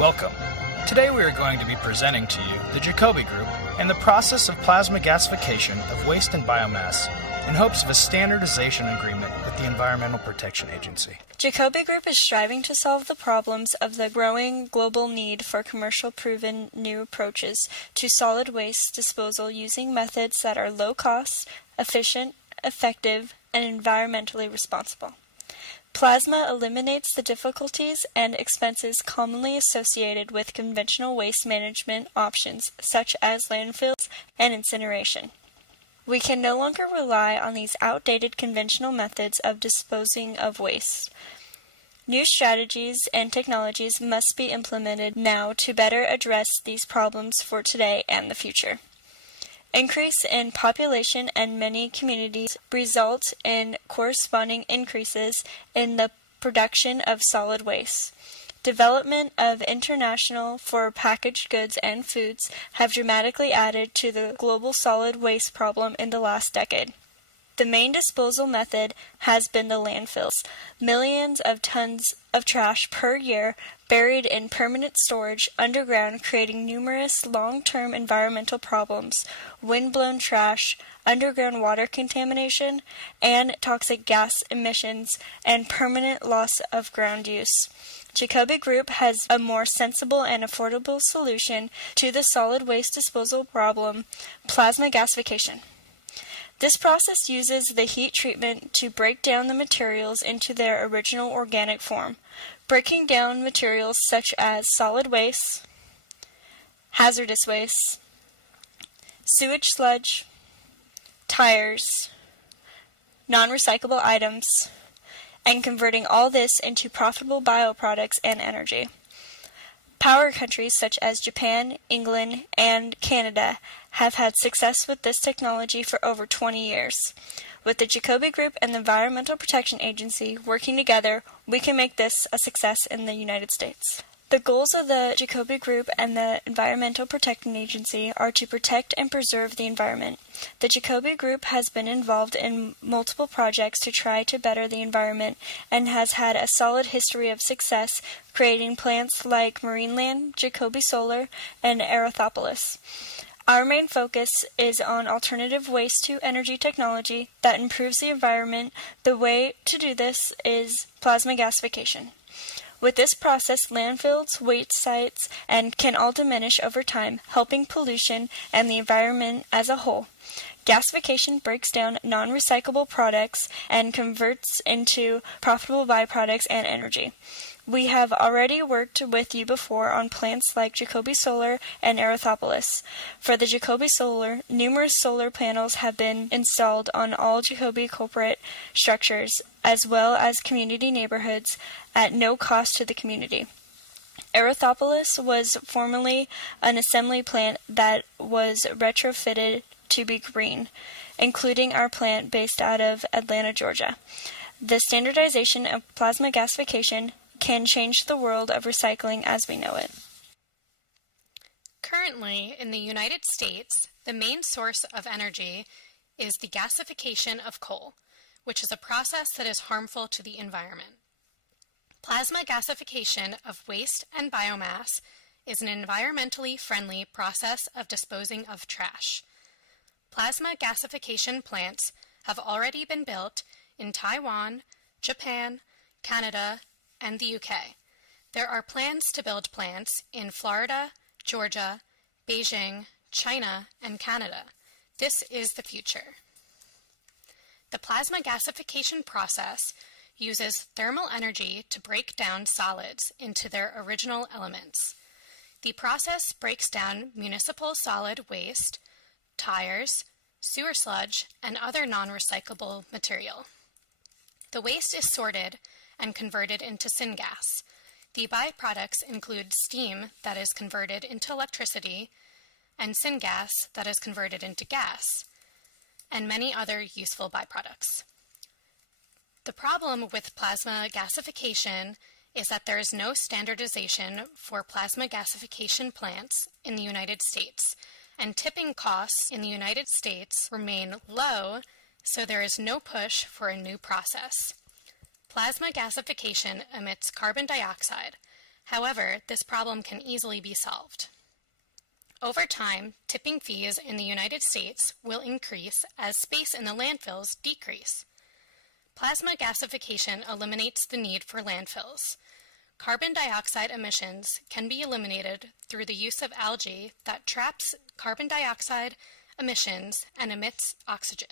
Welcome. Today we are going to be presenting to you the Jacoby Group and the process of plasma gasification of waste and biomass in hopes of a standardization agreement with the Environmental Protection Agency. Jacoby Group is striving to solve the problems of the growing global need for commercial proven new approaches to solid waste disposal using methods that are low cost, efficient, effective, and environmentally responsible. Plasma eliminates the difficulties and expenses commonly associated with conventional waste management options such as landfills and incineration. We can no longer rely on these outdated conventional methods of disposing of waste. New strategies and technologies must be implemented now to better address these problems for today and the future. Increase in population and many communities result in corresponding increases in the production of solid waste. Development of international for packaged goods and foods have dramatically added to the global solid waste problem in the last decade. The main disposal method has been the landfills, millions of tons of trash per year buried in permanent storage underground, creating numerous long-term environmental problems, wind-blown trash, underground water contamination, and toxic gas emissions, and permanent loss of ground use. Jacoby Group has a more sensible and affordable solution to the solid waste disposal problem: plasma gasification. This process uses the heat treatment to break down the materials into their original organic form, breaking down materials such as solid waste, hazardous waste, sewage sludge, tires, non-recyclable items, and converting all this into profitable bioproducts and energy. Power countries such as Japan, England, and Canada have had success with this technology for over 20 years. With the Jacoby Group and the Environmental Protection Agency working together, we can make this a success in the United States. The goals of the Jacoby Group and the Environmental Protection Agency are to protect and preserve the environment. The Jacoby Group has been involved in multiple projects to try to better the environment and has had a solid history of success creating plants like Marineland, Jacoby Solar, and Aerothropolis. Our main focus is on alternative waste-to-energy technology that improves the environment. The way to do this is plasma gasification. With this process, landfills, waste sites, and can all diminish over time, helping pollution and the environment as a whole. Gasification breaks down non-recyclable products and converts into profitable byproducts and energy. We have already worked with you before on plants like Jacoby Solar and Aerothropolis. For the Jacoby Solar, numerous solar panels have been installed on all Jacoby corporate structures, as well as community neighborhoods, at no cost to the community. Aerothropolis was formerly an assembly plant that was retrofitted to be green, including our plant based out of Atlanta, Georgia. The standardization of plasma gasification can change the world of recycling as we know it. Currently, in the United States, the main source of energy is the gasification of coal, which is a process that is harmful to the environment. Plasma gasification of waste and biomass is an environmentally friendly process of disposing of trash. Plasma gasification plants have already been built in Taiwan, Japan, Canada, and the UK. There are plans to build plants in Florida, Georgia, Beijing, China, and Canada. This is the future. The plasma gasification process uses thermal energy to break down solids into their original elements. The process breaks down municipal solid waste, tires, sewer sludge, and other non-recyclable material. The waste is sorted and converted into syngas. The byproducts include steam that is converted into electricity and syngas that is converted into gas, and many other useful byproducts. The problem with plasma gasification is that there is no standardization for plasma gasification plants in the United States, and tipping costs in the United States remain low, so there is no push for a new process. Plasma gasification emits carbon dioxide. However, this problem can easily be solved. Over time, tipping fees in the United States will increase as space in the landfills decrease. Plasma gasification eliminates the need for landfills. Carbon dioxide emissions can be eliminated through the use of algae that traps carbon dioxide emissions and emits oxygen.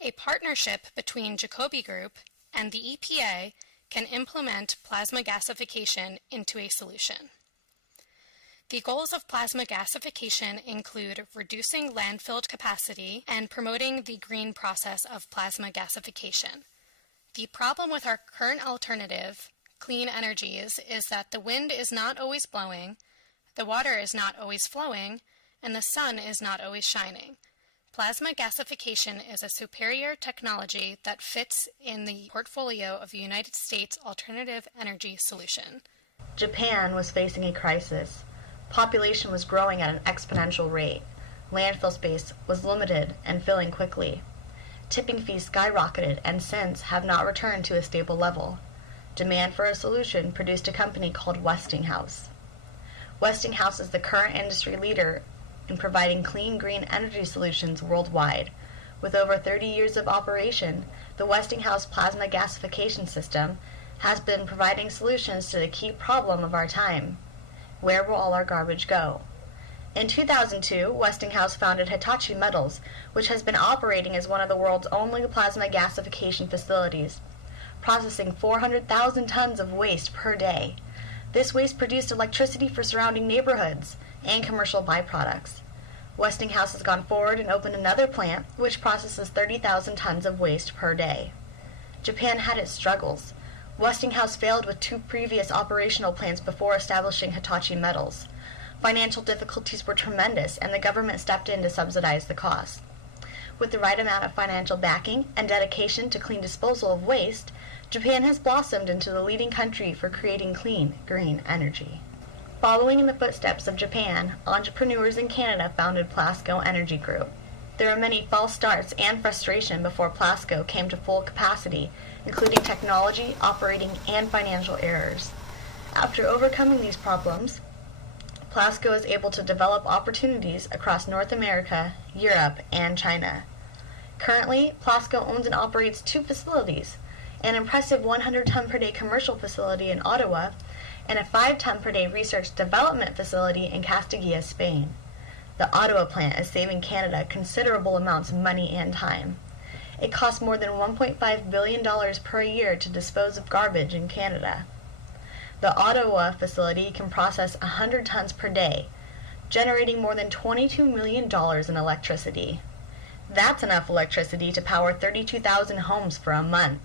A partnership between Jacoby Group and the EPA can implement plasma gasification into a solution. The goals of plasma gasification include reducing landfill capacity and promoting the green process of plasma gasification. The problem with our current alternative, clean energies, is that the wind is not always blowing, the water is not always flowing, and the sun is not always shining. Plasma gasification is a superior technology that fits in the portfolio of the United States alternative energy solution. Japan was facing a crisis. Population was growing at an exponential rate. Landfill space was limited and filling quickly. Tipping fees skyrocketed and since have not returned to a stable level. Demand for a solution produced a company called Westinghouse. Westinghouse is the current industry leader in providing clean green energy solutions worldwide. With over 30 years of operation, the Westinghouse plasma gasification system has been providing solutions to the key problem of our time. Where will all our garbage go? In 2002, Westinghouse founded Hitachi Metals, which has been operating as one of the world's only plasma gasification facilities, processing 400,000 tons of waste per day. This waste produced electricity for surrounding neighborhoods and commercial byproducts. Westinghouse has gone forward and opened another plant, which processes 30,000 tons of waste per day. Japan had its struggles. Westinghouse failed with 2 previous operational plants before establishing Hitachi Metals. Financial difficulties were tremendous, and the government stepped in to subsidize the cost. With the right amount of financial backing and dedication to clean disposal of waste, Japan has blossomed into the leading country for creating clean, green energy. Following in the footsteps of Japan, entrepreneurs in Canada founded Plasco Energy Group. There were many false starts and frustration before Plasco came to full capacity, including technology, operating, and financial errors. After overcoming these problems, Plasco is able to develop opportunities across North America, Europe, and China. Currently, Plasco owns and operates 2 facilities, an impressive 100-ton per day commercial facility in Ottawa, and a 5-ton per day research development facility in Castilla, Spain. The Ottawa plant is saving Canada considerable amounts of money and time. It costs more than $1.5 billion per year to dispose of garbage in Canada. The Ottawa facility can process 100 tons per day, generating more than $22 million in electricity. That's enough electricity to power 32,000 homes for a month.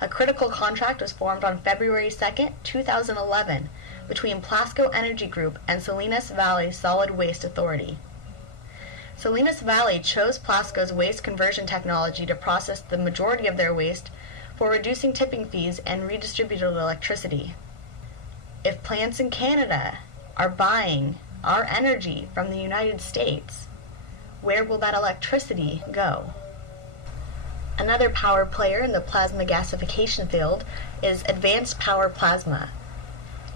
A critical contract was formed on February 2, 2011, between Plasco Energy Group and Salinas Valley Solid Waste Authority. Salinas Valley chose Plasco's waste conversion technology to process the majority of their waste for reducing tipping fees and redistributed electricity. If plants in Canada are buying our energy from the United States, where will that electricity go? Another power player in the plasma gasification field is Advanced Power Plasma.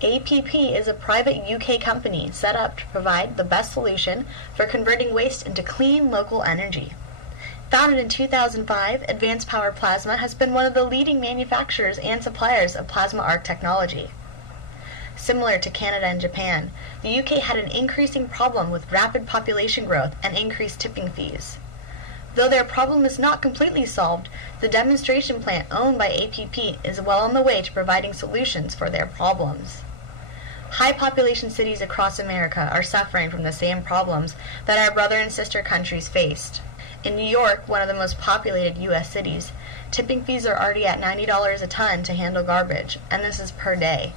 APP is a private UK company set up to provide the best solution for converting waste into clean local energy. Founded in 2005, Advanced Power Plasma has been one of the leading manufacturers and suppliers of plasma arc technology. Similar to Canada and Japan, the UK had an increasing problem with rapid population growth and increased tipping fees. Though their problem is not completely solved, the demonstration plant owned by APP is well on the way to providing solutions for their problems. High population cities across America are suffering from the same problems that our brother and sister countries faced. In New York, one of the most populated U.S. cities, tipping fees are already at $90 a ton to handle garbage, and this is per day.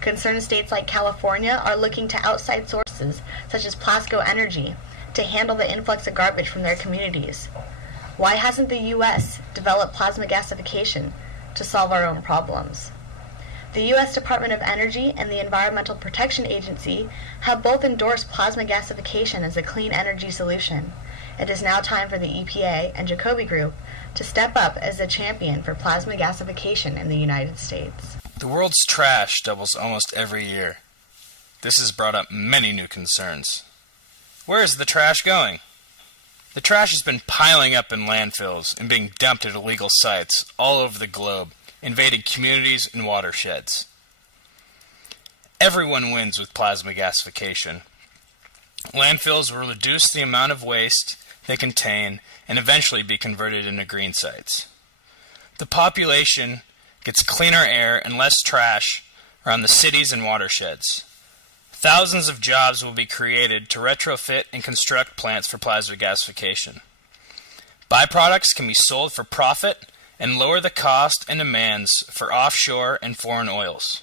Concerned states like California are looking to outside sources, such as Plasco Energy, to handle the influx of garbage from their communities. Why hasn't the U.S. developed plasma gasification to solve our own problems? The U.S. Department of Energy and the Environmental Protection Agency have both endorsed plasma gasification as a clean energy solution. It is now time for the EPA and Jacoby Group to step up as a champion for plasma gasification in the United States. The world's trash doubles almost every year. This has brought up many new concerns. Where is the trash going? The trash has been piling up in landfills and being dumped at illegal sites all over the globe, invading communities and watersheds. Everyone wins with plasma gasification. Landfills will reduce the amount of waste they contain and eventually be converted into green sites. The population gets cleaner air and less trash around the cities and watersheds. Thousands of jobs will be created to retrofit and construct plants for plasma gasification. Byproducts can be sold for profit and lower the cost and demands for offshore and foreign oils.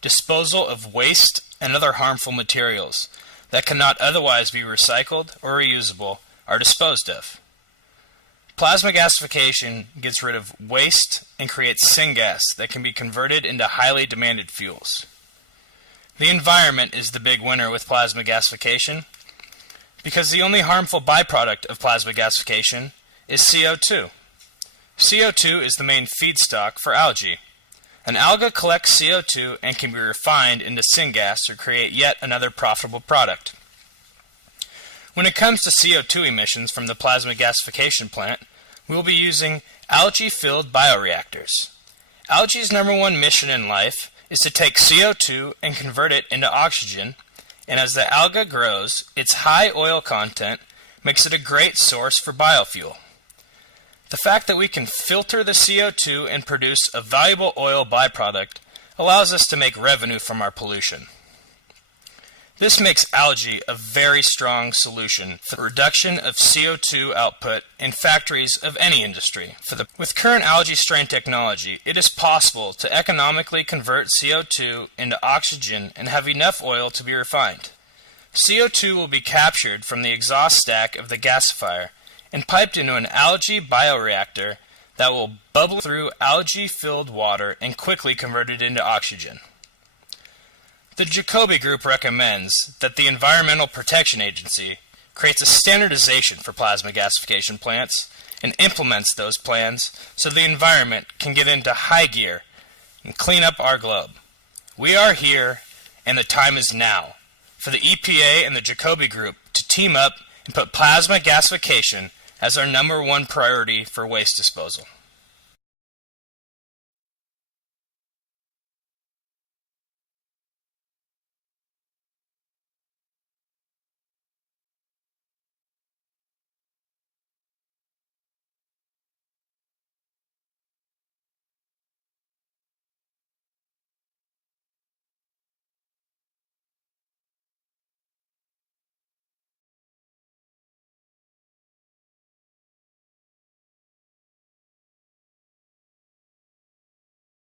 Disposal of waste and other harmful materials that cannot otherwise be recycled or reusable are disposed of. Plasma gasification gets rid of waste and creates syngas that can be converted into highly demanded fuels. The environment is the big winner with plasma gasification because the only harmful byproduct of plasma gasification is CO2. CO2 is the main feedstock for algae. An alga collects CO2 and can be refined into syngas to create yet another profitable product. When it comes to CO2 emissions from the plasma gasification plant, we will be using algae-filled bioreactors. Algae's number one mission in life is to take CO2 and convert it into oxygen, and as the alga grows, its high oil content makes it a great source for biofuel. The fact that we can filter the CO2 and produce a valuable oil byproduct allows us to make revenue from our pollution. This makes algae a very strong solution for the reduction of CO2 output in factories of any industry. With current algae strain technology, it is possible to economically convert CO2 into oxygen and have enough oil to be refined. CO2 will be captured from the exhaust stack of the gasifier and piped into an algae bioreactor that will bubble through algae-filled water and quickly convert it into oxygen. The Jacoby Group recommends that the Environmental Protection Agency creates a standardization for plasma gasification plants and implements those plans so the environment can get into high gear and clean up our globe. We are here, and the time is now for the EPA and the Jacoby Group to team up and put plasma gasification as our number one priority for waste disposal.